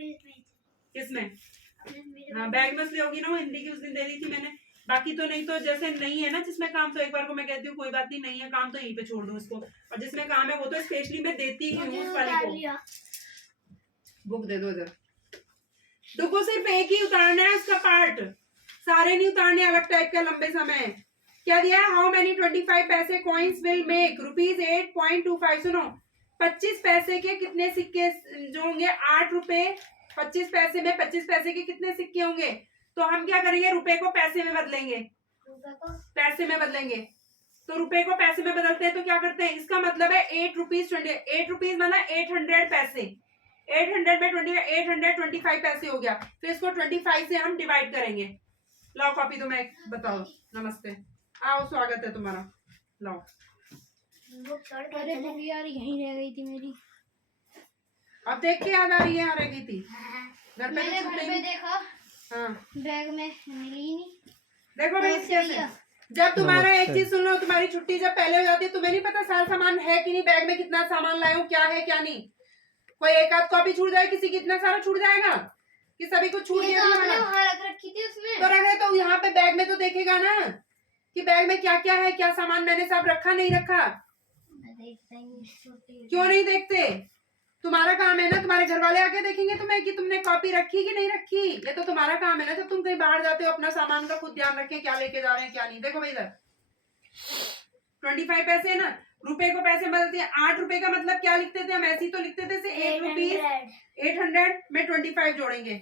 किसमें? हाँ बैग में इसलिए होगी ना, वो हिंदी की उस दिन दे दी थी मैंने। बाकी तो नहीं, तो जैसे नहीं है ना जिसमें काम, तो एक बार को मैं कहती हूँ कोई बात नहीं है काम तो यहीं पे छोड़ दो उसको, और जिसमें काम है वो तो स्पेशली मैं देती ही हूँ उस वाले को। बुक दे दो इधर। दुगो सिर्फ एक ही उतारना है उसका पार्ट, सारे नहीं उतारने अलग टाइप का लंबे समय। क्या दिया है? हाउ मेनी 25 पैसे कॉइन्स विल मेक ₹8.25। सुनो 25 पैसे के कितने सिक्के जो होंगे? 8 रुपए। 25 पैसे में 25 पैसे के कितने सिक्के होंगे? तो हम क्या करेंगे? रुपए को पैसे में बदलेंगे। पैसे में बदलेंगे तो रुपए को पैसे में बदलते हैं तो क्या करते हैं? इसका मतलब है 8 रुपीज 8 रुपीज मतलब 800 पैसे। 800 में 825 पैसे हो गया, तो इसको 25 से हम डिवाइड करेंगे। लाओ कॉपी तो मैं बताओ। नमस्ते, आओ स्वागत है तुम्हारा। लाओ। अरे बुक यार यहीं रह गई थी मेरी। अब देख के याद आ रही है? आ रह गई थी घर पे? मैंने घर पे देखा, हाँ बैग में मिली नहीं। देखो भाई कैसे, जब तुम्हारा एक चीज सुन लो, तुम्हारी छुट्टी जब पहले हो जाती है, तुम्हें नहीं पता सारा सामान है कि नहीं, बैग में कितना सामान लाए हो, क्या है क्या नहीं। कोई एक आध कॉपी छूट जाए, किसी कितना सारा छूट जाएगा कि सभी कुछ छूट गया? वहाँ रख रखी थी उसमें तो रखे तो यहाँ पे बैग में तो देखेगा ना कि बैग में क्या क्या है, क्या सामान मैंने सब रखा नहीं रखा। क्यों नहीं देखते? तुम्हारा काम है ना, तुम्हारे घर वाले आके देखेंगे तुम्हें कि तुमने कॉपी रखी कि नहीं रखी। ये तो तुम्हारा काम है ना, जब तुम कहीं बाहर जाते हो अपना सामान का खुद ध्यान रखें, क्या लेके जा रहे हैं क्या नहीं। देखो भाई इधर 25 पैसे है ना, रुपए को पैसे में बदलते हैं। 8 रुपए का मतलब क्या लिखते थे हम? ऐसे ही तो लिखते थे, 8 रुपीज। 800 में 25 जोड़ेंगे।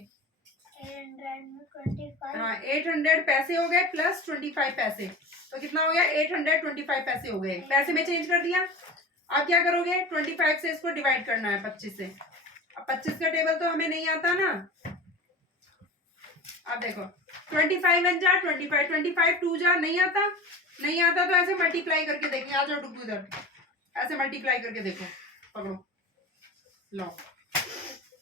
800 पैसे हो गए प्लस 25 पैसे, तो कितना हो गया? 825 पैसे हो गए। पैसे में चेंज कर दिया। अब क्या करोगे? 25 से इसको डिवाइड करना है 25 से। अब 25 का टेबल तो हमें नहीं आता ना। अब देखो 25 1 जा 25, 25 2 जा, नहीं आता। नहीं आता तो ऐसे मल्टीप्लाई करके देखेंगे। आ जाओ डुगू इधर, ऐसे मल्टीप्लाई करके देखो। पकड़ो, लो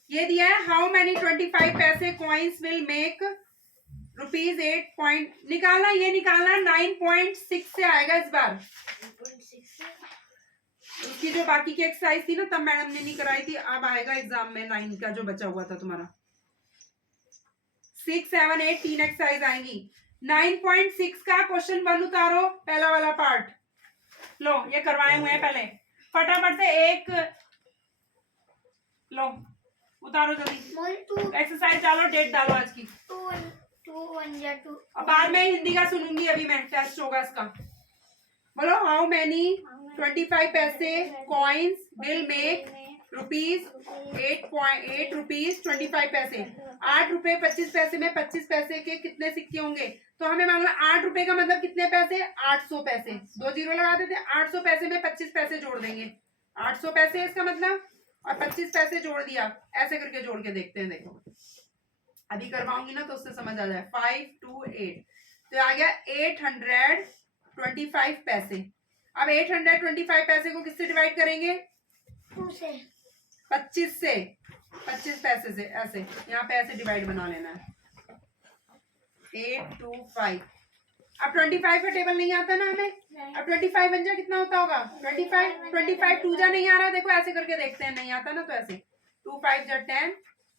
ये दिया है हाउ मेनी 25 पैसे कॉइन्स विल मेक ₹8 निकालना, ये निकालना 9.6 से आएगा इस बार। उसकी जो बाकी की एक्सरसाइज थी ना तब मैडम ने नहीं कराई थी, अब आएगा एग्जाम में 9 का जो बचा हुआ था तुम्हारा। 6 7 8 3 एक्सरसाइज आएंगी। 9.6 का क्वेश्चन 1 उतारो, पहला वाला पार्ट। लो ये करवाए हुए हैं पहले, फटाफट से एक लो उतारो जल्दी। एक्सरसाइज डालो, डेट डालो आज की। 2 अब बाद में हिंदी का सुनूंगी, अभी मैं टेस्ट होगा इसका। बोलो हाउ मेनी 25 पैसे कॉइन्स विल मेक ₹8.25 पैसे। 8 रुपए 25 पैसे में 25 पैसे के कितने सिक्के होंगे? तो हमें मालूम है 8 रुपए का मतलब कितने पैसे? 800 पैसे। 2 जीरो लगा देते। 800 पैसे में 25 पैसे जोड़ देंगे। 800 पैसे इसका मतलब, और 25 पैसे जोड़ दिया। ऐसे करके जोड़ के देखते हैं। देखो अभी करवाऊंगी ना तो उससे समझ आ जाए। 5 2 8 तो आ गया 825 पैसे। अब 825 पैसे को किससे डिवाइड करेंगे? 25 से। 25 पैसे से ऐसे यहाँ पे ऐसे डिवाइड बना लेना है। 825। अब 25 का टेबल नहीं आता ना हमें। अब 25 बन जा कितना होता होगा? 25 2 जा नहीं आ रहा। देखो ऐसे करके देखते हैं, नहीं आता ना तो ऐसे 2 5 जा 10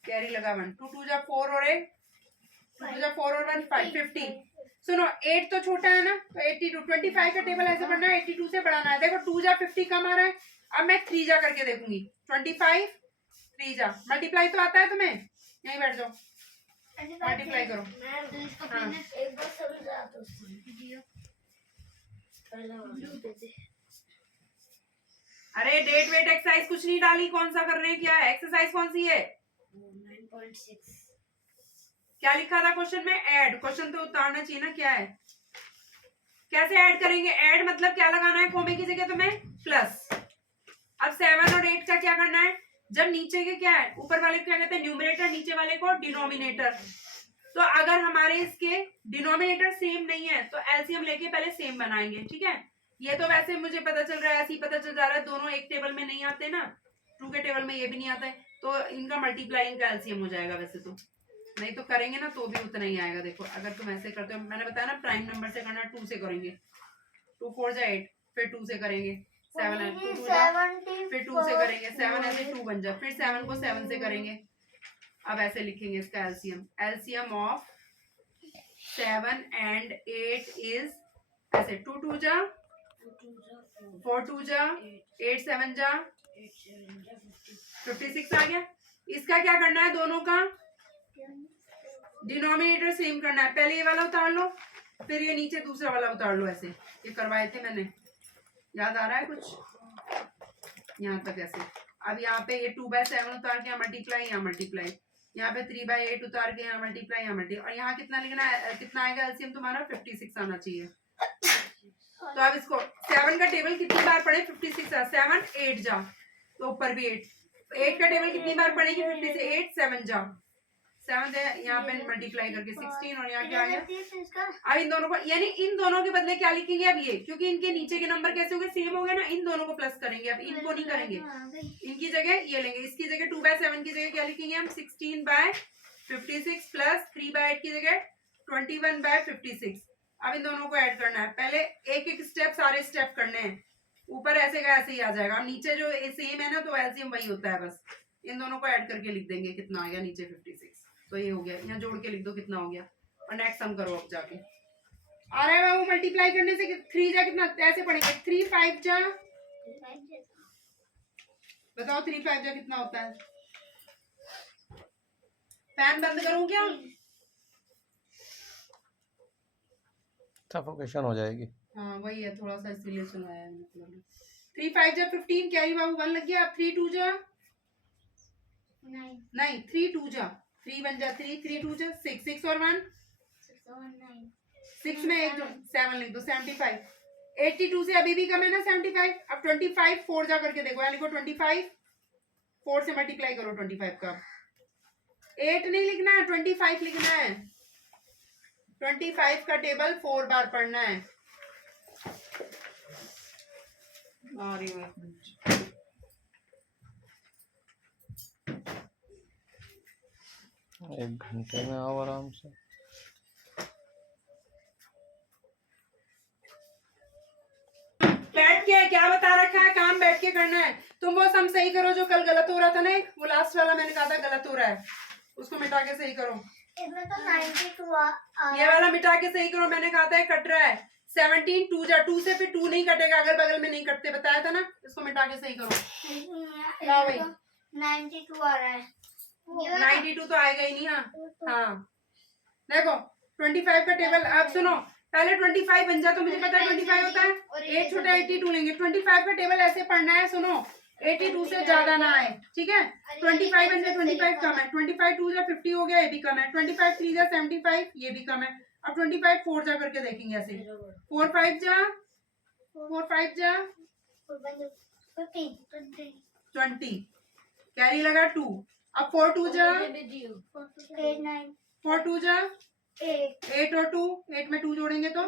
कैरी लगा 1 2 2 जा 4 और 1 2 जा 4 और 1 5 50। सुनो 8 तो छोटा है ना, तो 82। 25 का टेबल ऐसे बढ़ना है, 82 से बढ़ाना है। देखो 2 जा 50 कम आ रहा है। अब मैं 3 जा करके देखूंगी। 25 3 जा मल्टीप्लाई तो आता है तुम्हें? यहीं बैठ जाओ, मल्टीप्लाई करो। अरे डेट वेट एक्सरसाइज कुछ नहीं डाली, कौन सा कर रहे हैं? क्या है एक्सरसाइज? कौन सी है? 9.6। क्या लिखा था क्वेश्चन में? ऐड। क्वेश्चन तो उतारना चाहिए ना, क्या है? कैसे ऐड करेंगे? ऐड मतलब क्या लगाना है कोमे की जगह तुम्हें? प्लस। अब 7 और 8 का क्या करना है? जब नीचे के क्या है, ऊपर वाले को क्या कहते हैं? न्यूमरेटर, नीचे वाले को डिनोमिनेटर। तो अगर हमारे इसके डिनोमिनेटर सेम नहीं है तो एलसीएम लेके पहले सेम बनाएंगे, ठीक है? ये तो वैसे मुझे पता चल रहा है, ऐसे ही पता चल जा रहा है, दोनों एक टेबल में नहीं आते ना। 2 के टेबल में ये भी नहीं आता है, तो इनका मल्टीप्लाई, इनका एलसीएम हो जाएगा। वैसे तो नहीं तो करेंगे ना तो भी उतना ही आएगा। देखो अगर तुम ऐसे करते हो, मैंने बताया ना प्राइम नंबर से करना, 2 से करेंगे। 2 4 जा 8, फिर 2 से करेंगे 7 है, 2 2 जा, फिर 2 से करेंगे 7 ऐसे 2 बन जा, फिर 7 को 7 से करेंगे। अब ऐसे लिखेंगे इसका LCM, LCM of 7 and 8 is ऐसे 2 2 जा 4 2 जा 8 7 जा 56 आ गया। इसका क्या करना है, दोनों का डिनोमिनेटर सेम करना है। पहले ये वाला उतार लो, फिर ये नीचे दूसरा वाला उतार लो। ऐसे ये करवाए थे मैंने, याद आ रहा है कुछ यहाँ तक ऐसे। अब यहाँ पे ये 2/7 उतार के यहाँ मल्टीप्लाई, यहाँ मल्टीप्लाई, यहाँ पे 3/8 उतार के यहाँ मल्टीप्लाई, यहाँ मल्टीप्लाई, और यहाँ कितना लिखना है, कितना आएगा एलसीएम तुम्हारा 56 आना चाहिए। तो अब इसको 7 का टेबल कितनी बार पढ़े, 56 है, 7 8 जा तो ऊपर भी 8 का टेबल कितनी बार पढ़ेगी 50 से 8 7 जा 7 है, यहाँ पे मल्टीप्लाई करके 16 और यहाँ क्या आ गया। अब इन दोनों को, यानी इन दोनों के बदले क्या लिखेंगे अब ये, क्योंकि इनके नीचे के नंबर कैसे हो गए, सेम हो गए ना, इन दोनों को प्लस करेंगे। अब इनको नहीं करेंगे, इनकी जगह ये लेंगे। इसकी जगह 2/7 की जगह क्या लिखेंगे हम, 16/56 प्लस 3/8 की जगह 21/56। अब इन दोनों को ऐड करना है। पहले एक एक स्टेप, सारे स्टेप करने हैं। ऊपर ऐसे का ऐसे ही आ जाएगा, नीचे जो सेम है ना तो एलसीएम वही होता है, बस इन दोनों को ऐड करके लिख देंगे कितना आ गया नीचे 56। तो ये हो गया, यहाँ जोड़ के लिख दो कितना हो गया, और नेक्स्ट सम करो अब जाके। आ रहा है वो मल्टीप्लाई करने से 3 जा कितना, ऐसे पढ़ेंगे 3 5 जा, बताओ 3 5 जा कितना होता है। फैन बंद करूं क्या, सफोकेशन हो जाएगी। हाँ वही है, थोड़ा सा इसीलिए सुनाया है मतलब। 3 5 जा 15, क्या ही बाबू 1 लग गया। अब 3 2 जा नहीं 3 2 जा 3 1 जा 3 3 2 जा 6 6 और 1 6 में एक 7 लिख दो 75। 82 से अभी भी कम है ना 75। अब 25 4 जा करके देखो, यानी को 25 4 से मल्टीप्लाई करो 25 का। 8 नहीं लिखना है, 25 लिखना है। 25 का टेबल 4 बार पढ़ना है। और ये 1 घंटे में आओ आराम से। बैठ के क्या बता रखा है, काम बैठ के करना है। तुम वो सम सही करो जो कल गलत हो रहा था ना, वो लास्ट वाला मैंने कहा था गलत हो रहा है, उसको मिटा के सही करो। इसमें तो 92 ये वाला मिटा के सही करो, मैंने कहा था कट रहा है। 17 2 जा 2 से फिर 2 नहीं कटेगा, अगल बगल में नहीं कटते, बताया था ना। इसको मिटा के सही करो। क्या भाई 92 आ रहा है, 92 तो आएगा ही नहीं। हाँ देखो 25 का टेबल। अब सुनो, पहले 25 बन जा, तो मुझे पता है 25 होता है, 8 छोटा 82 लेंगे। 25 का टेबल ऐसे पढ़ना है, सुनो 82 से ज्यादा ना आए, ठीक है। 25 बन जाए, 25 कम है। 25 2 जा 50 हो गया, ये भी कम है। 25 3 जा 75, ये भी कम है। अब 25 4 जा करके देखेंगे ऐसे। 4 5 जा 20, कैरी लगा 2। अब 4 2 जा 4 2 जा 8 और 2, 8 में 2 जोड़ेंगे तो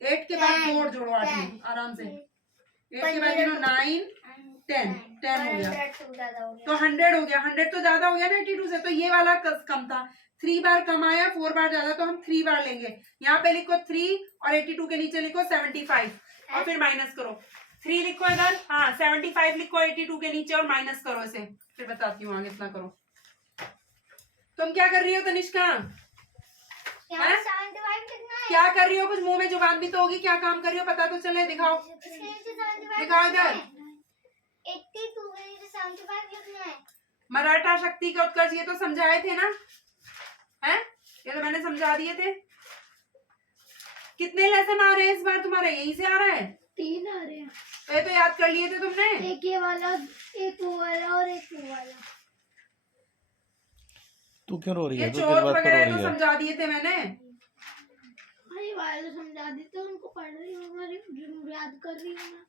8 के बाद 4 जोड़ो 8 में आराम से। 8 के बाद 9 10 हो गया, तो 100 हो गया। 100 तो ज्यादा हो गया ना 82 से, तो ये वाला कम था। 3 बार कम आया, 4 बार ज्यादा, तो हम 3 बार लेंगे। यहाँ पे लिखो 3 और 82 के नीचे लिखो 75 और फिर माइनस करो। 3 लिखो इधर, हाँ 75 लिखो 82 के नीचे और माइनस करो इसे। फिर बताती हूँ आगे, इतना करो। तुम क्या कर रही हो तनिष्का, क्या कर रही हो? कुछ मुंह में जुबान भी तो होगी, क्या काम कर रही हो पता तो चले। दिखाओ दिखाओ इधर। मराठा शक्ति का उत्कर्ष, ये तो समझाए थे ना, हैं? ये तो मैंने समझा दिए थे। कितने लेसन आ रहे हैं इस बार तुम्हारे? यहीं से आ रहा है? 3 आ रहे हैं। ये तो याद कर लिए थे तुमने। एक ये वाला, एक वो वाला और एक वो वाला। तू क्यों रो रही है? ये तू किस चोट बात पर रो वगैरह रही तो है? समझा दिए थे मैंने। अरे वाले तो समझा देते, उनको पढ़ रही हूँ, याद कर रही हूँ मैं।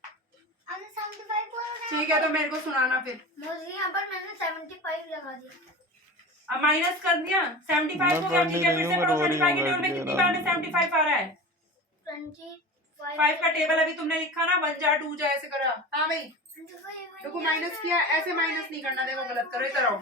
75 बोल रहे हैं। ठीक है, तो मेरे को सुनाना फिर। मुझे यहाँ पर मैंने 75 लगा दिया। अब माइनस कर दिया, 75 हो गया। ठीक है, फिर से पढ़ो। 25 के टेबल में कितनी बार में 75 आ रहा है? 5 का टेबल अभी तुमने लिखा ना, 1 जा 2 जा ऐसे करा। हाँ भाई देखो, माइनस किया, ऐसे माइनस नहीं करना। देखो गलत करो, इधर आओ।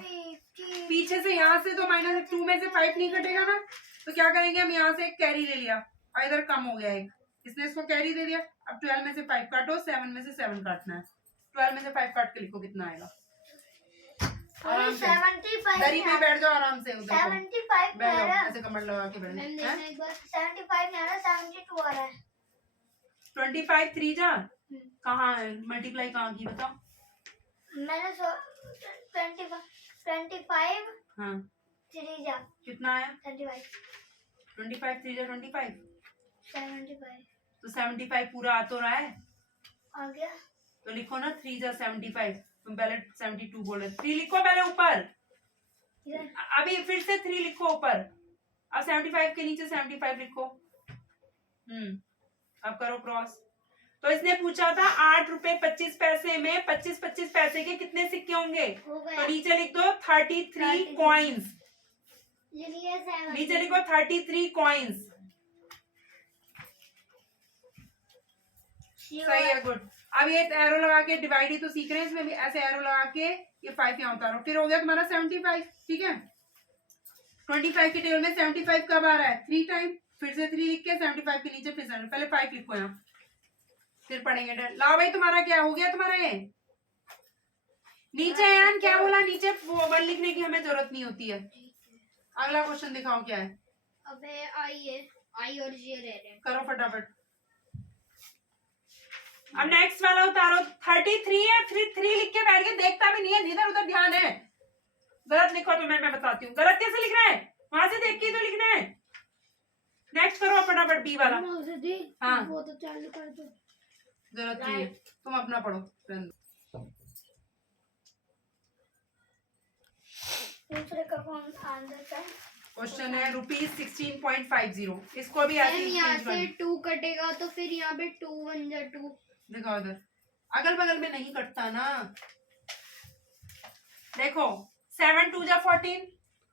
पीछे से यहाँ से तो माइनस 2 में से 5 नहीं कटेगा ना, तो क्या करेंगे हम, यहाँ से एक कैरी ले लिया और इधर कम हो गया एक, इसने इसको कैरी दे दिया। अब 12 में से 5 काटो, 7 में से 7 काटना है। 12 में से 5 काट के लिखो कितना आएगा। आराम से 75 दरी पे बैठ जाओ आराम से, उधर को 75 बैठ आ जाओ, रहा ऐसे कमर लगा के बैठ मैम जाओ। देखना एक बार 75 नहीं आ रहा 72 आ रहा है 25 3 जा कहाँ है, मल्टीप्लाई कहाँ की बताओ। मैंने 25 हाँ 3 जा कितना आया, 35 25 3 जा 25, 75 तो 75 पूरा आ तो रहा है, आ गया तो लिखो ना 3 जा 75, तुम पहले 72 बोले, 3 लिखो पहले ऊपर, इधर अभी फिर से 3 लिखो ऊपर, अब 75 के नीचे 75 लिखो। अब करो क्रॉस। तो इसने पूछा था 8 रुपए 25 पैसे में 25 पैसे के कितने सिक्के होंगे, हो तो गया नीचे लिख दो 33 कॉइन्स, लिखिए 7 नीचे लिखो 33 कॉइन्स। सही है, गुड। अब ये एरो लगा के डिवाइड ही तो सीख रहे हैं, इसमें भी ऐसे एरो लगा के ये 5 यहाँ उतारो, फिर हो गया तुम्हारा 75, ठीक है। 25 के टेबल में 75 कब आ रहा है, 3 टाइम, फिर से 3 लिख के 75 के नीचे फिर से पहले 5 लिखो यहाँ, फिर पढ़ेंगे। लाओ भाई तुम्हारा क्या हो गया, तुम्हारा ये नीचे यान क्या बोला, नीचे वन लिखने की हमें जरूरत नहीं होती है। अगला क्वेश्चन दिखाओ क्या है। अबे आई और जे रह रहे हैं करो फटाफट। अब नेक्स्ट वाला उतारो, 33 है, फिर 3 लिख के बैठ के देखता भी नहीं है, इधर उधर ध्यान है। गलत लिखो तो मैं बताती हूँ गलत कैसे लिख रहा है, वहां से देख के तो लिखना है। नेक्स्ट करो फटाफट बी वाला। हाँ वो तो चालू कर दो जरूरत नहीं है, तुम अपना पढ़ो। दूसरे का कौन आंसर था क्वेश्चन है ₹16.50, इसको भी ऐसे ही यहाँ change से कर- 2 कटेगा तो फिर यहाँ पे 2 1 जा 2 दिखाओ इधर, अगल बगल में नहीं कटता ना, देखो 7 2 जा 14,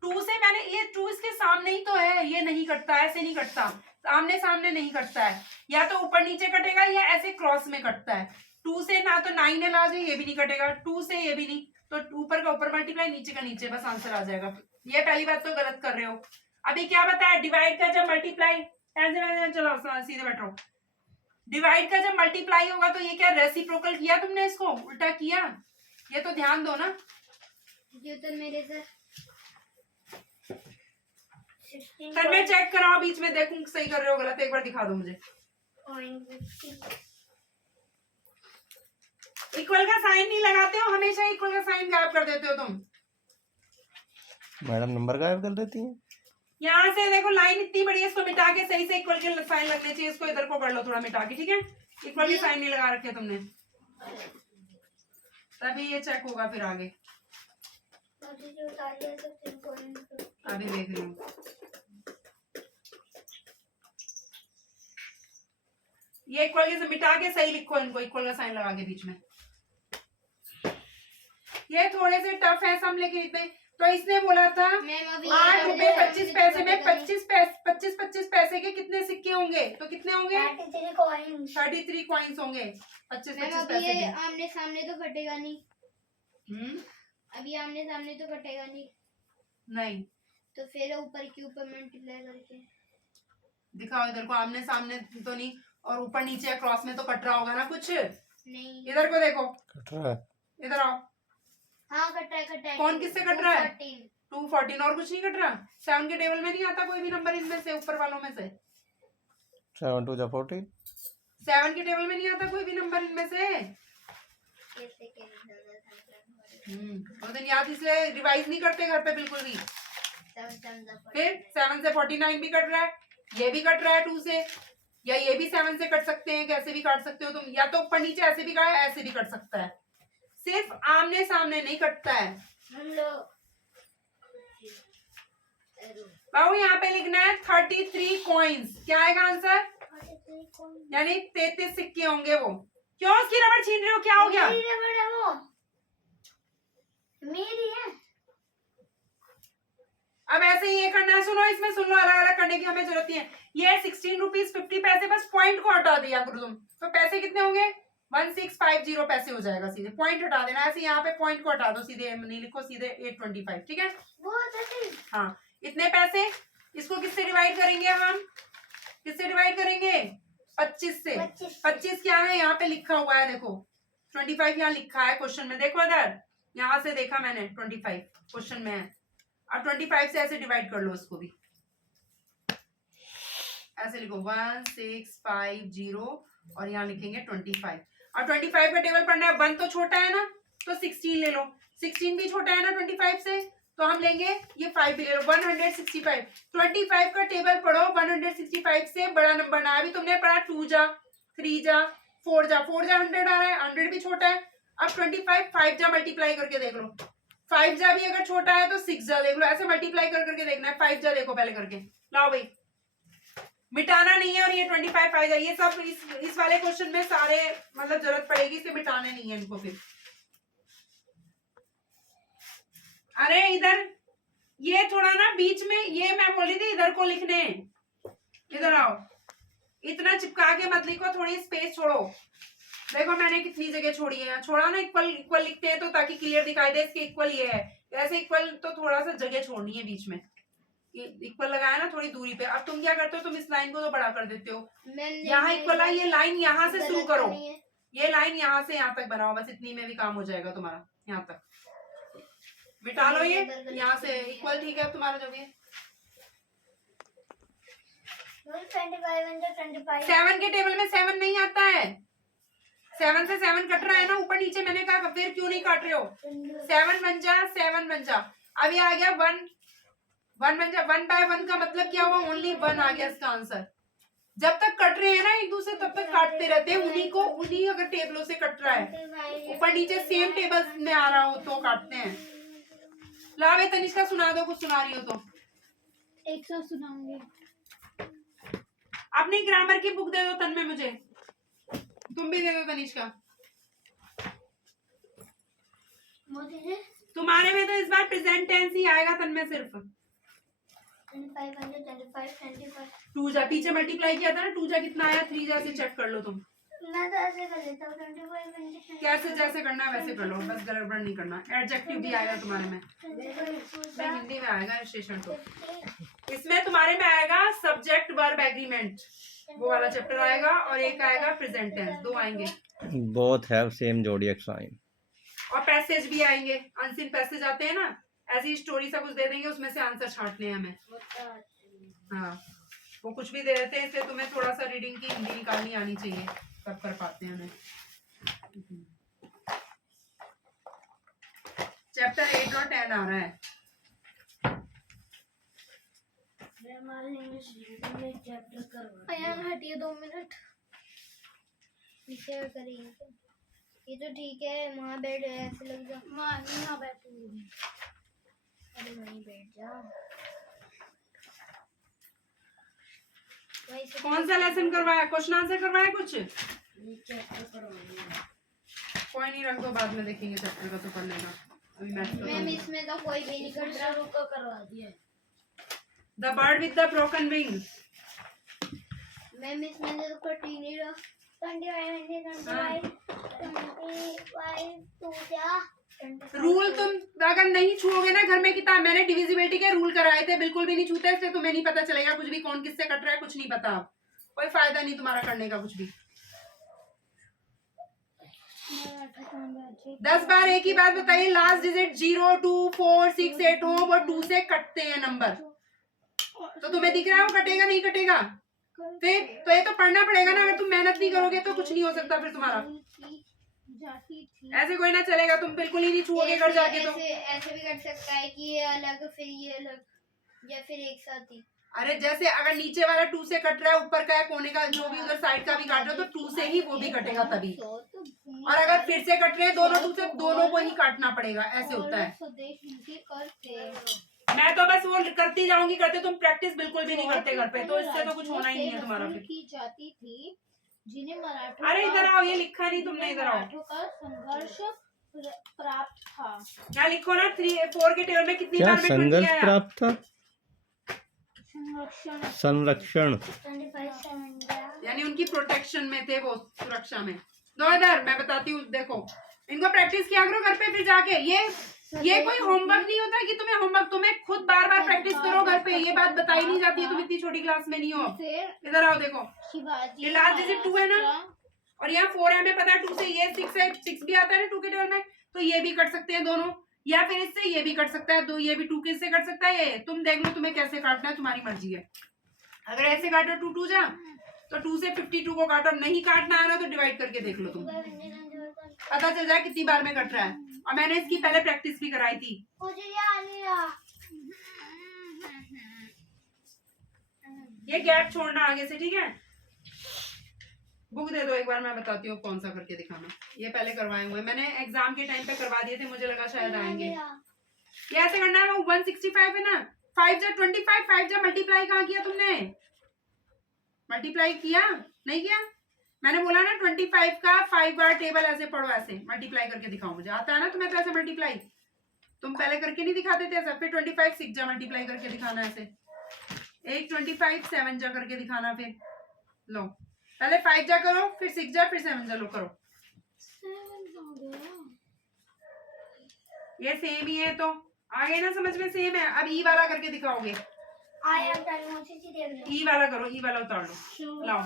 2 से मैंने ये 2 इसके सामने ही तो है, ये नहीं कटता, ऐसे नहीं कटता, सामने सामने नहीं कटता है, या तो ऊपर नीचे कटेगा या ऐसे क्रॉस में कटता है। 2 से ना तो 9 है, लाज ये भी नहीं कटेगा, 2 से ये भी नहीं, तो ऊपर का ऊपर मल्टीप्लाई नीचे का नीचे, बस आंसर आ जाएगा। ये पहली बात तो गलत कर रहे हो। अभी क्या बताया, डिवाइड का जब मल्टीप्लाई, चलो सीधे बैठो, डिवाइड का जब मल्टीप्लाई होगा तो ये क्या रेसिप्रोकल किया तुमने, इसको उल्टा किया, ये तो ध्यान दो ना। ये तो मेरे से सर मैं चेक कराओ बीच में, देखूं सही कर रहे हो गलत, एक बार दिखा दो मुझे। इक्वल का साइन नहीं लगाते हो, हमेशा इक्वल का साइन गायब कर देते हो तुम। मैडम नंबर गायब कर देती हैं। यहाँ से देखो लाइन इतनी बड़ी है, इसको मिटा के सही से इक्वल के साइन लगने चाहिए, इसको इधर को कर लो थोड़ा मिटा के, ठीक है। इक्वल के साइन नहीं लगा रखे तुमने, तभी ये चेक होगा फिर आगे। अभी देख रही हूँ, ये इक्वल के से मिटा के सही लिखो इनको, इक्वल का साइन लगा के बीच में। ये थोड़े से टफ है सब, लेकिन इतने तो इसने बोला था 8 रुपए 25 पैसे में 25 पैसे के कितने सिक्के होंगे, तो कितने होंगे 33 कॉइन्स होंगे 25 पैसे के। आमने सामने तो कटेगा नहीं, हम्म, अभी आमने सामने तो कटेगा नहीं, नहीं तो फिर ऊपर के ऊपर मल्टीप्लाई करके दिखाओ इधर को, आमने सामने तो नहीं, और ऊपर नीचे क्रॉस में तो कट रहा होगा ना कुछ, नहीं। इधर को देखो, कट रहा है। इधर आओ, हाँ कट रहा है कौन किससे कट रहा है, 14 214, और कुछ नहीं कट रहा। 7 के टेबल में नहीं आता कोई भी नंबर इनमें से, ऊपर वालों में से 7 2 जा 14। 7 के टेबल में नहीं आता कोई भी नंबर इनमें से। कैसे के वो दिन याद, इसलिए रिवाइज नहीं करते घर पे बिल्कुल भी। फिर 7 से 49 भी कट रहा है, ये भी कट रहा है 2 से, या ये भी 7 से कट सकते हैं, कैसे भी काट सकते हो तुम, या तो ऊपर नीचे ऐसे भी काट, ऐसे भी कट सकता है, सिर्फ आमने सामने नहीं कटता है। हम लोग बाबू यहाँ पे लिखना है 33 कॉइन्स, क्या आएगा आंसर, यानी 33 सिक्के होंगे वो। क्यों उसकी रबड़ छीन रहे हो, क्या हो गया, मेरी रबड़ है वो, मेरी है। अब ऐसे ही ये करना है, सुनो इसमें सुन लो, अलग अलग करने की हमें जरूरत नहीं है। ये 16 रुपीज 50 पैसे, बस पॉइंट को हटा दिया करो तुम, तो पैसे कितने होंगे 1650 पैसे हो जाएगा, सीधे पॉइंट हटा देना, ऐसे यहाँ पे पॉइंट को हटा दो, सीधे नहीं लिखो, सीधे 825, ठीक है। हाँ इतने पैसे, इसको किससे डिवाइड करेंगे हम, किससे डिवाइड करेंगे 25 से। 25 क्या है यहाँ पे लिखा हुआ है, देखो 25 यहाँ लिखा है क्वेश्चन में, देखो इधर यहाँ से देखा मैंने 25 क्वेश्चन में है। अब 25 से ऐसे डिवाइड कर लो इसको भी, ऐसे लिखो 1650 और यहाँ लिखेंगे 25। और 25 का टेबल पढ़ना है। 1 तो छोटा है ना, तो 16 ले लो। 16 भी छोटा है ना 25 से, तो हम लेंगे ये 5 भी ले लो। 165 25 का टेबल पढ़ो। 165 से बड़ा नंबर ना, अभी तुमने पढ़ा 2 जा 3 जा 4 जा 100 आ रहा है। 100 भी छोटा है। अब 25 5 जा मल्टीप्लाई करके देख लो। 5 जा भी अगर छोटा है तो 6 जा देख लो। ऐसे मल्टीप्लाई कर करके देखना है। 5 जा देखो पहले करके, लाओ भाई, मिटाना नहीं है। और ये 25 आ जाए, ये सब इस वाले क्वेश्चन में सारे मतलब जरूरत पड़ेगी, इसे मिटाने नहीं है इनको फिर। अरे इधर ये थोड़ा ना बीच में, ये मैं बोली थी इधर को लिखने, इधर आओ। इतना चिपका के मत लिखो, थोड़ी स्पेस छोड़ो। देखो मैंने कितनी जगह छोड़ी है, छोड़ा ना। इक्वल इक्वल लिखते हैं तो ताकि क्लियर दिखाई दे इसके इक्वल ये है। ऐसे इक्वल तो थोड़ा सा जगह छोड़नी है बीच में। इक्वल लगाया ना थोड़ी दूरी पे। अब तुम क्या करते हो, तुम इस लाइन को तो बड़ा कर देते हो। यहाँ इक्वल है, ये लाइन यहाँ से शुरू करो। ये लाइन यहाँ से यहाँ तक बनाओ, बस इतनी में भी काम हो जाएगा तुम्हारा। यहाँ तक मिटा लो ये, यहाँ से इक्वल। ठीक है अब तुम्हारा जो भी है। 7 के टेबल में 7 नहीं आता है। 7 से 7 कट रहा है ना ऊपर नीचे। मैंने कहा फिर क्यों नहीं काट रहे हो। 7 बन जा 7 बन जा। अब ये आ गया 1 बन जा। 1 बाय 1 का मतलब क्या हुआ, ओनली 1 आ गया इसका आंसर। जब तक कट रहे हैं ना एक दूसरे, तब तक काटते रहते हैं। उन्हीं अगर टेबलों से कट रहा है, ऊपर नीचे सेम टेबल में आ रहा हो तो काटते हैं। ला भाई तनिष्का सुना दो, कुछ सुना रही हो तो। 100 सुनाऊंगी। अपनी ग्रामर की बुक दे दो तन्मय मुझे, तुम भी दे दो तनिष्का। तुम्हारे में तो इस बार प्रेजेंट टेंस ही आएगा तन्मय सिर्फ। 25 2 जा पीछे मल्टीप्लाई किया था ना, 2 जा कितना आया, 3 जा से चेक कर लो तुम। मैं तो ऐसे कर लेता हूँ। 25 कैसे जैसे करना है वैसे कर लो, बस गड़बड़ नहीं करना। एडजेक्टिव भी आएगा तुम्हारे में, हिंदी में आएगा स्टेशन। तो इसमें तुम्हारे में आएगा सब्जेक्ट वर्ब एग्रीमेंट, वो वाला चैप्टर आएगा। और एक आएगा प्रेजेंट टेंस, 2 आएंगे। Both have same zodiac sign. और पैसेज भी आएंगे, अनसीन पैसेज आते हैं ना, ऐसी स्टोरी सा कुछ दे देंगे, उसमें से आंसर छांटने हैं हमें। हाँ वो कुछ भी दे देते हैं, इसलिए तुम्हें थोड़ा सा रीडिंग की हिंदी निकालनी आनी चाहिए, तब कर पाते हैं हमें। चैप्टर 8 और 10 आ रहा है। हटिए 2 मिनट। पीछे करेंगे ये तो ठीक है। वहाँ बैठ ऐसे लग जा, वहाँ बैठूंगी। अरे वहीं बैठ जा। कौन सा लेसन करवाया, क्वेश्चन आंसर करवाया कुछ? कोई नहीं, रख दो, बाद में देखेंगे चैप्टर का तो पढ़ लेना। अभी मैम इसमें तो कोई भी नहीं कर रहा, रुको करवा दिया। The bird with the broken wing. Ma'am इसमें तो कट ही नहीं रहा। 25 रूल तुम अगर नहीं छूओगे ना घर में किताब, मैंने डिविजिबिलिटी के रूल कराए थे, बिल्कुल भी नहीं छूते, इसलिए तुम्हें नहीं पता चलेगा कुछ भी, कौन किससे कट रहा है कुछ नहीं पता। कोई फायदा नहीं तुम्हारा करने का कुछ भी। 10 बार एक ही बात बताइए, लास्ट डिजिट 0 2 4 6 8 हो, वो 2 से कटते हैं नंबर। तो तुम्हें दिख रहा है वो कटेगा नहीं कटेगा? फिर तो ये तो पढ़ना पड़ेगा ना, अगर तुम मेहनत नहीं करोगे तो कुछ नहीं हो सकता फिर तुम्हारा। ऐसे कोई ना चलेगा, तुम बिल्कुल ही नहीं छूओगे घर जाके। तो ऐसे भी कर सकता है कि ये अलग फिर ये अलग, या फिर एक साथ ही। अरे जैसे अगर नीचे वाला 2 से कट रहा है, ऊपर का है कोने का जो भी उधर साइड का भी काट रहे हो, तो 2 से ही वो भी कटेगा तभी। और अगर फिर से कट रहे हैं दोनों 2 से, दोनों को ही काटना पड़ेगा, ऐसे होता है। मैं तो बस वो करती जाऊंगी करते, तुम प्रैक्टिस बिल्कुल भी नहीं करते घर पे, तो इससे तो कुछ होना ही नहीं है तुम्हारा फिर। की जाती थी जिन्हें मराठों अरे इधर आओ, ये लिखा नहीं तुमने, इधर आओ। मराठों का संघर्ष प्राप्त था। क्या लिखो ना, 3 4 के टेबल में कितनी क्या बार में 20 संघर्ष आया? प्राप्त था? संरक्षण। संरक्षण। यानी उनकी प्रोटेक्शन में थे वो, सुरक्षा में। दो इधर, मैं बताती हूँ, देखो इनको प्रैक्टिस किया करो घर पे फिर जाके। ये कोई होमवर्क नहीं होता कि तुम्हें होमवर्क, तुम्हें खुद बार बार प्रैक्टिस करो घर पे, ये बात बताई नहीं जाती है, तुम इतनी छोटी क्लास में नहीं हो। इधर आओ देखो, ये लास्ट डिजिट 2 है ना, और यहाँ 4 है, हमें पता है 2 से ये 6 है, 6 भी आता है ना 2 के टेबल में। तो ये भी कट सकते हैं दोनों, या फिर इससे ये भी कट सकता है, तो ये भी 2 किससे कट सकता है, ये तुम देख लो तुम्हें कैसे काटना है, तुम्हारी मर्जी है। अगर ऐसे काटो 2 2 जा तो 2 से 52 को काटो, नहीं काटना आ रहा तो डिवाइड करके देख लो तुम, पता चल जाए कितनी बार में कट रहा है। और मैंने इसकी पहले प्रैक्टिस भी कराई थी। मुझे याद नहीं रहा। ये गैप छोड़ना आगे से, ठीक है। बुक दे दो एक बार, मैं बताती हूँ कौन सा करके दिखाना। ये पहले करवाए हुए मैंने, एग्जाम के टाइम पे करवा दिए थे, मुझे लगा शायद आएंगे। ये ऐसे करना है, 165 है ना, 5 जा 25, 5 जा मल्टीप्लाई कहाँ किया तुमने, मल्टीप्लाई किया नहीं किया, मैंने बोला ना 25 का 5 बार टेबल ऐसे पढ़ो, ऐसे मल्टीप्लाई करके दिखाओ, मुझे आता है ना तुम्हें तो ऐसे मल्टीप्लाई, तुम पहले करके नहीं दिखाते थे ऐसा। फिर 25 6 जा मल्टीप्लाई करके दिखाना ऐसे, एक 25 7 जा करके दिखाना, फिर लो पहले 5 जा करो, फिर 6 जा, फिर 7 जा, लो करो। ये सेम ही है तो आगे ना समझ में, सेम है। अब ई वाला करके दिखाओगे, ई वाला करो, ई वाला उतार लो, लाओ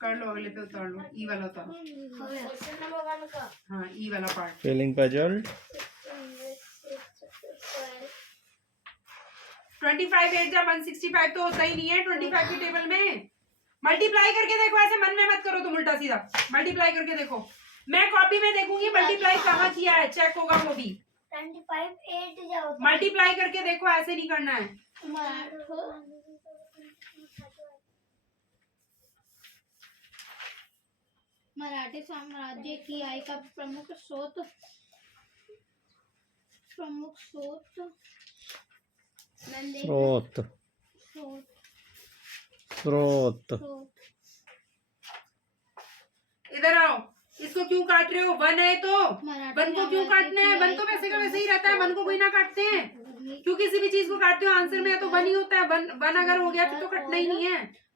कर लो, अगले पे उतार लो, ई वाला उतारो, हाँ ई वाला पार्ट। Feeling puzzled? 25 8 जा 165 तो होता ही नहीं है 25 के टेबल में। मल्टीप्लाई करके देखो, ऐसे मन में मत करो तुम उल्टा सीधा, मल्टीप्लाई करके देखो, मैं कॉपी में देखूंगी मल्टीप्लाई कहाँ किया है, चेक होगा वो भी। 25 8 जाओ, मल्टीप्लाई करके देखो, ऐसे नहीं करना है। मराठी साम्राज्य की आई का प्रमुख स्रोत स्रोत स्रोत। इधर आओ, इसको क्यों काट रहे हो, 1 है तो 1 को क्यों काटना है, 1 तो वैसे का वैसे ही रहता है, 1 को कोई ना काटते हैं, क्यों किसी भी चीज को काटते हो, आंसर में है तो 1 ही होता है, 1 अगर हो गया फिर तो कटना ही नहीं है।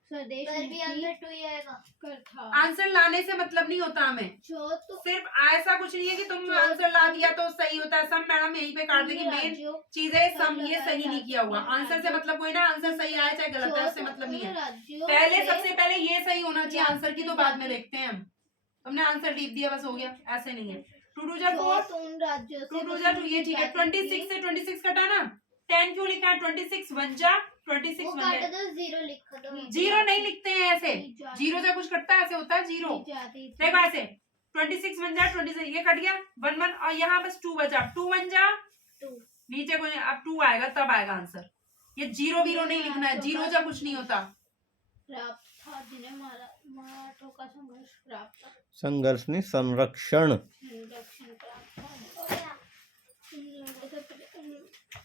आंसर लाने से मतलब नहीं होता हमें, सिर्फ ऐसा कुछ नहीं है कि तुम आंसर ला दिया तो सही होता है। सम मैडम यहीं पे काट देगी, मेन चीज है सम, ये सही नहीं किया हुआ, आंसर से मतलब कोई ना, आंसर सही आया चाहे गलत है उससे मतलब नहीं है, पहले सबसे पहले ये सही होना चाहिए, आंसर की तो बाद में देखते हैं हम। तुमने आंसर लिख दिया बस हो गया, ऐसे नहीं है। 2 2 जा 4, 2 2 जा 2, ये ठीक है। 26 से 26 कटा ना, 10 क्यों लिखा है, 26 1 जा 26 1 जा, 0 नहीं लिखते हैं ऐसे, 0 से कुछ कटता है ऐसे होता है 0, देखो ऐसे 26 1 जा 26, ये कट गया 1 1, और यहाँ बस 2 बचा, 2 1 जा 2, नीचे कोई अब 2 आएगा तब आएगा आंसर, ये 0 0 नहीं लिखना है, 0 जा कुछ नहीं होता। मराठों का संघर्ष प्राप्त, संघर्ष नहीं, संरक्षण।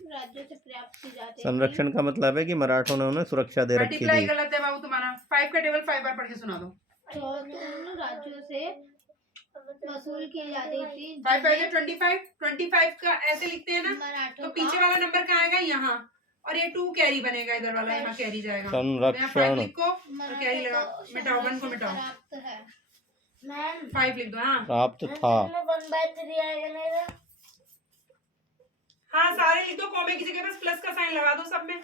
राज्यों से प्राप्त की जाती है। संरक्षण का मतलब है कि मराठों ने उन्हें सुरक्षा दे रखी थी। गलत है बाबू तुम्हारा, 5 का टेबल 5 बार पढ़ के सुना दो। तो उन राज्यों से वसूल की जाती थी। 5 5 25 का ऐसे लिखते हैं ना, तो पीछे वाला नंबर कहाँ आएगा, यहाँ, और ये 2 कैरी बनेगा, इधर वाला यहाँ कैरी जाएगा, संरक्षण लिखो और कैरी लगा, मिटाओ 1 को मिटाओ, 5 लिख दो। हाँ प्राप्त था, हाँ सारे लिख दो, कॉमे की जगह बस प्लस का साइन लगा दो सब में,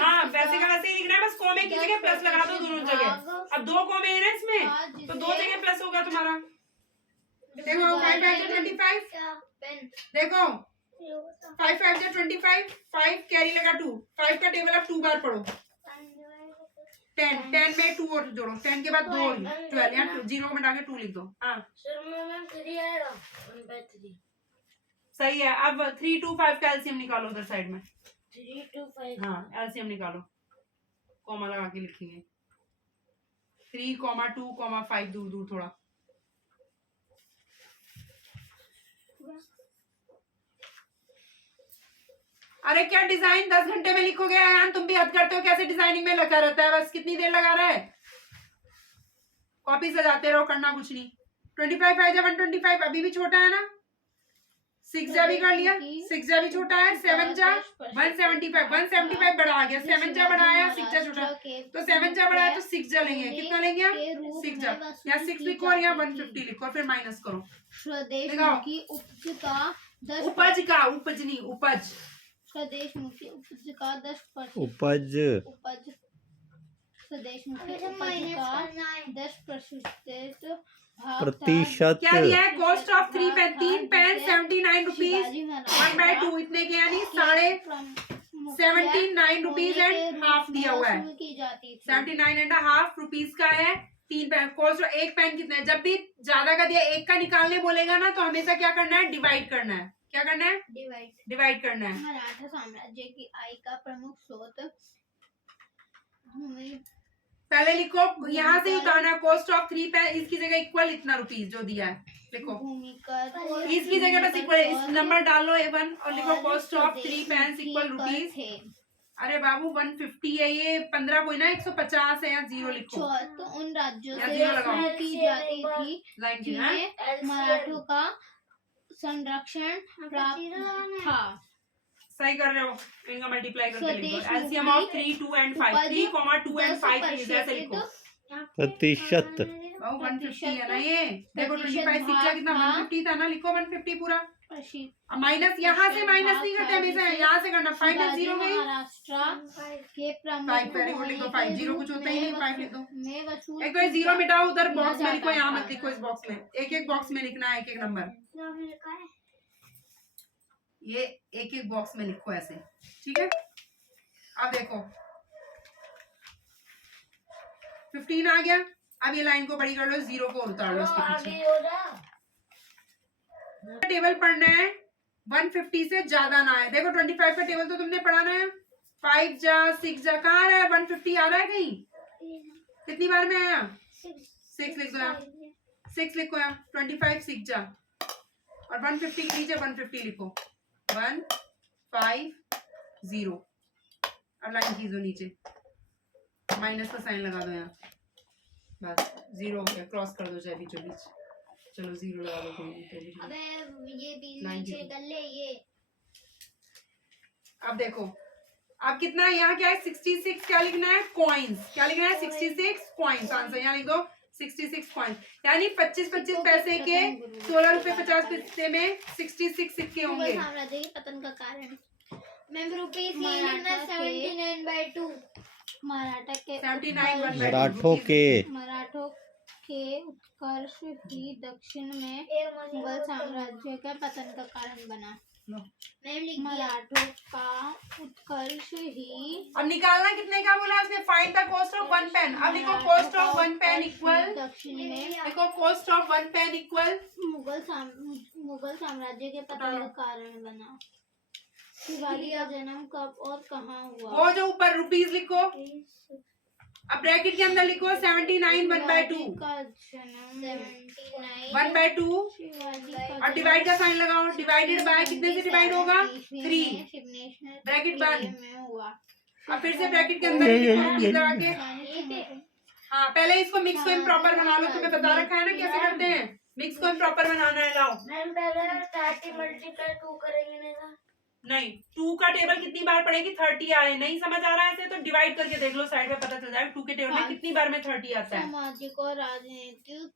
हाँ वैसे का वैसे ही लिखना है, बस कॉमे की जगह प्लस लगा दो दोनों जगह। अब 2 कॉमे है ना इसमें, तो 2 जगह प्लस होगा तुम्हारा। देखो 5 5 25, देखो 5 5 25, 5 कैरी लगा 2, 5 का टेबल अब 2 बार पढ़ो, 10 10 में 2 और जोड़ो, 10 के बाद 2 और 12, यहाँ 0 में डाल के 2 लिख दो। हाँ सही है। अब 3 2 5 का एलसीएम निकालो उधर साइड में, 3 2 5, हाँ एलसीएम निकालो, कॉमा लगा के लिखेंगे, 3 2 5 दूर दूर थोड़ा, अरे क्या डिजाइन 10 घंटे में लिखोगे यार, तुम भी हद करते हो, कैसे डिजाइनिंग में लगा रहता है, बस कितनी देर लगा रहा है, कॉपी सजाते रहो, करना कुछ नहीं। 25 5 जा 125, अभी भी छोटा है ना, 6 जा भी कर लिया, 6 जा भी छोटा है, 7 जा 175 बड़ा आ गया, 7 जा बड़ा आया, 6 जा छोटा, तो 7 जा बड़ा है तो 6 जा लेंगे, कितना लेंगे 6 जा, या 6 लिखो और यहाँ 150 लिखो, फिर माइनस करो, उपज का, उपज नहीं उपज, स्वदेश मुखी उपज का 10%, उपज स्वदेश मुखी उपज का 10% भाग था। प्रतिशत क्या दिया है? कॉस्ट ऑफ 3 पेन, 3 पेन जिसे 79 रुपीज, शिवाजी 1/2 इतने के यानी साढ़े 79 रुपीज एंड हाफ दिया हुआ है। की जाती थी। 79.5 रुपीज का है 3 पेन। कॉस्ट एक पेन कितना है? जब भी ज्यादा का दिया एक का निकालने बोलेगा ना तो हमेशा क्या करना है? डिवाइड करना है। क्या करना है? डिवाइड करना है। मराठा साम्राज्य की आय का प्रमुख स्रोत भूमि पहले लिखो, यहाँ से उतारना है। कॉस्ट ऑफ 3 पेन, इसकी जगह इक्वल इतना रुपीज जो दिया है लिखो। भूमिकर इसकी जगह बस इक्वल इस नंबर डालो A1 और लिखो cost of 3 pen equal rupees. थे। अरे बाबू 150 है, ये 15 कोई ना 150 है, यहाँ जीरो लिखो। तो उन राज्यों यहाँ से जीरो लगाओ। शुरू की जाती थी लाइन की ना। जिन्हें मराठों का संरक्षण प्राप्त था। सही कर रहे हो, इनका मल्टीप्लाई करके लिखो। स्वदेश एलसीएम ऑफ 3, 2 एंड 5, 3, 2 एंड 5 ऐसे लिखो। प्रतिशत बाबू 150 है ना ये, देखो 25 सिक्का कितना 150 था ना, लिखो 150 पूरा। अब माइनस यहाँ से माइनस नहीं करते हमेशा, यहाँ से करना। 5 में 0 गई, महाराष्ट्र के 5 वेरी गुड लिखो। 5 0 कुछ होता ही नहीं, 5 लिख दो। में वसूल एक तो ये 0 मिटाओ, उधर बॉक्स में लिखो, यहाँ मत लिखो। इस बॉक्स में एक एक बॉक्स में लिखना है, एक एक नंबर। ये एक एक बॉक्स में लिखो ऐसे, ठीक है। अब देखो 15 आ गया। अब ये लाइन को बड़ी कर लो, 0 को उतार लो इसके पीछे। टेबल पढ़ना है 150 से ज्यादा ना है। देखो 25 का टेबल तो तुमने पढ़ाना है। 5 जा 6 जा कहाँ आ रहा है? 150 आ रहा है कहीं? कितनी बार में आया? 6 लिख दो यहाँ, 6 लिखो यहाँ। 25 6 जा और 150 के नीचे 150 लिखो। 1 5 0। अब लाइन खींचो नीचे, माइनस का साइन लगा दो यहाँ, बस 0 हो गया। क्रॉस कर दो चाहे बीचों बीच। चलो 0 लगा दो कोई नहीं। अबे ये बीच नीचे कर ले ये। अब देखो अब कितना है यहाँ? क्या है? 66। क्या लिखना है? कॉइन्स। क्या लिखना है? 66 कॉइन्स। आंसर यहाँ लिख दो 66 कॉइन्स, यानी 25-25 पैसे के 16 रुपए 50 पैसे में 66 सिक्के होंगे। साम्राज्य के पतन का कारण मैम रुपीस ये लिखना 79/2। मराठों के उत्कर्ष ही दक्षिण में मुगल साम्राज्य के पतन का कारण बना। मराठों का उत्कर्ष ही। अब निकालना कितने का बोला उसने? Find the cost of 1 pen. अब देखो कॉस्ट ऑफ 1 पेन इक्वल दक्षिण में देखो cost of 1 pen equal Mughal साम्राज्य के पतन का कारण बना। शिवाजी का जन्म कब और कहाँ हुआ? वो जो ऊपर रुपीस लिखो, अब ब्रैकेट के अंदर लिखो 79 1/2 का जन्म 1/2 और डिवाइड का साइन लगाओ। डिवाइडेड बाय कितने से डिवाइड होगा? 3। ब्रैकेट बंद। अब फिर से ब्रैकेट के अंदर लिखो रुपीस लगा के। हाँ पहले इसको मिक्स को इम्प्रॉपर बना लो। तुम्हें बता रखा है ना कैसे करते हैं। मिक्स को इम्प्रॉपर बनाना है। लाओ नहीं 2 का टेबल कितनी बार पड़ेगी? 30 आए। नहीं समझ आ रहा है ऐसे तो डिवाइड करके देख लो, साइड में पता चल जाएगा 2 के टेबल में कितनी बार में 30 आता है। सामाजिक और राजनीतिक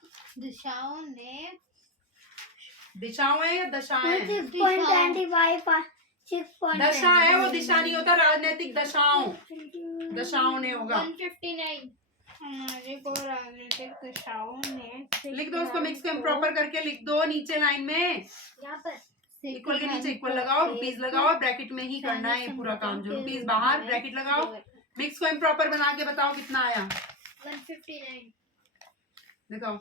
दिशाओं है या दशाएं? 6.25 दशा है वो, दिशा नहीं होता। राजनीतिक दशाओं ने होगा। 159 सामाजिक और राजनीतिक दिशाओं ने। लिख दो उसको, मिक्स को इम्प्रॉपर करके लिख दो नीचे लाइन में। यहाँ पर इक्वल के नीचे इक्वल लगाओ, रुपीस लगाओ, ब्रैकेट में ही करना है ये पूरा काम। जो रुपीस बाहर ब्रैकेट लगाओ, मिक्स को इम्प्रॉपर बना के बताओ कितना आया। 159 दिखाओ।